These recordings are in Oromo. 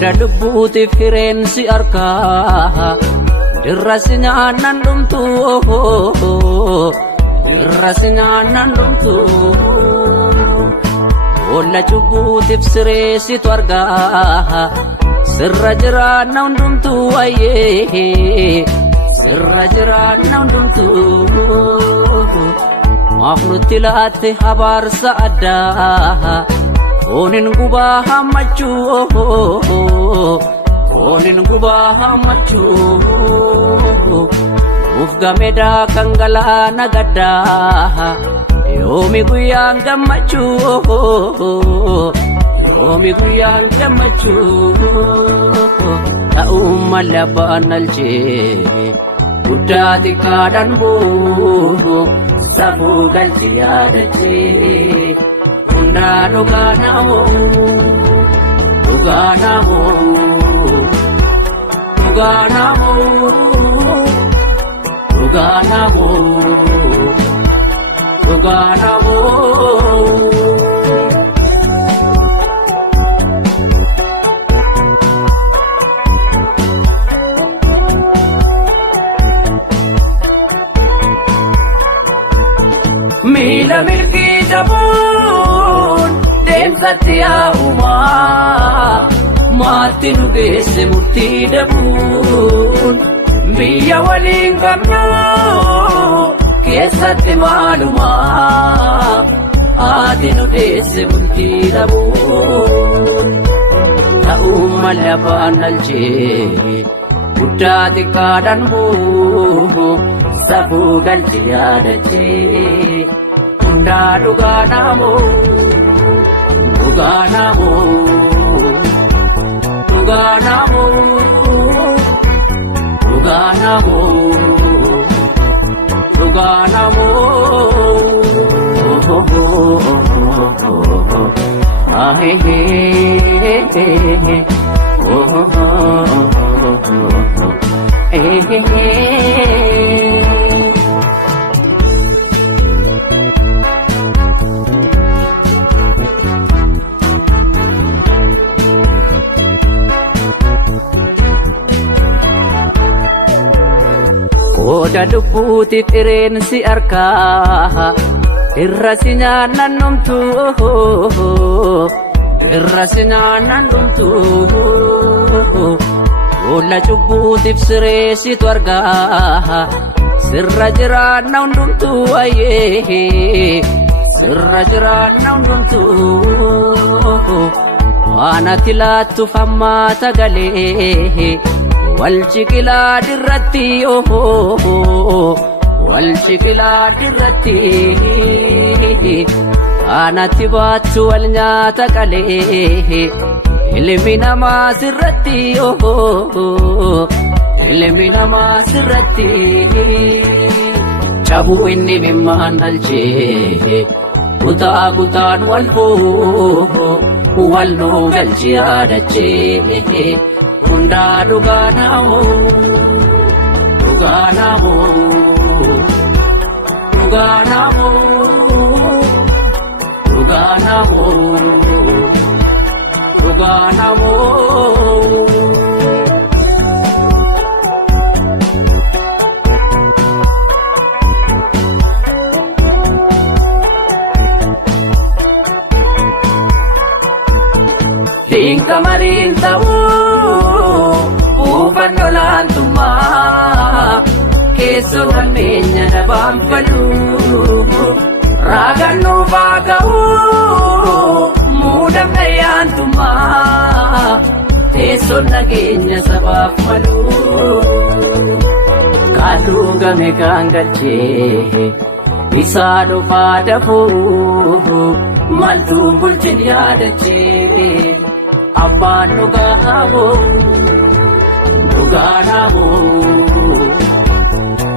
Oda lubbuuti fireensi arkaa dirrasi nyaanan dhumtu dirrasi nyaanan dhumtu Ola cubbuutiif sireesitu argaa sirra jiraanna hundumtu ayyee sirra jiraanna hundumtu maaf nutti laatte habaarsa addaa Onin gubaa hammachuu Onin gubaa hammachuu Uf gameedaa kan galaana gaddaa Yoomi guyyaan gammachuu Yoomi guyyaan gammachuu Ta'umma labbaan alchee Guddaa xiqqaadhaan buu Safuu galchi yaadachee Hunda dhugaanamu Dhugaanamu Dhugaanamu Dhugaanamu Dhugaanamu Mila milki jabun Demsatti yaa'uma Maatti nu geesse murtii dabuun Biyya waliin qabnu Keessatti maaluma Haati nu geesse murtii dabuun Ta'umma labbaan alchee Guddaa xiqqaadhaan buu Safuu galchi yaadachee Hunda dhugaanamu Dhugaanamu Dhugaanamu Dhugaanamu Dhugaanamu Oda lubbuuti fireensi arkaa irrasi nyaanan dhumtu irrasi nyaanan dhumtu Ola cubbuutiif sireesitu argaa sirra jiraanna hundumtu ayyee sirra jiraanna hundumtu waan ati laattuuf hammaata galee Walchiqilaa dirratti Walchiqilaa dirratti Aanatti baattu wal nyaata qalee Ilmi namaa sirratti Ilmi namaa sirratti Cabuu inni mimmaan alchee Kutaa kutaan wal buu Wal nuu galchi yaadachee Hunda dhugaanamu Dhugaanamu Dhugaanamu Dhugaanamu Dhugaanamu Dinka mariin ta'uu Buufanno laantummaa Keessoo walmeenya dhabaan faduu Raagannuu baaga'uu Muudamna yaantummaa Teessoon nageenya sabaaf maluu Kaaluu game kan galchee Isaa dhufaa dafuu Maltuun bulchin yaadachee Abbaan dhugaanamu Dhugaanamu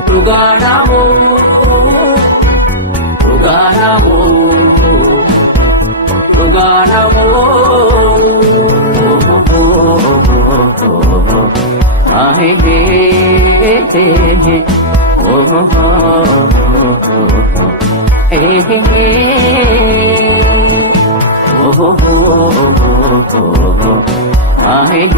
Dhugaanamu Dhugaanamu Dhugaanamu آه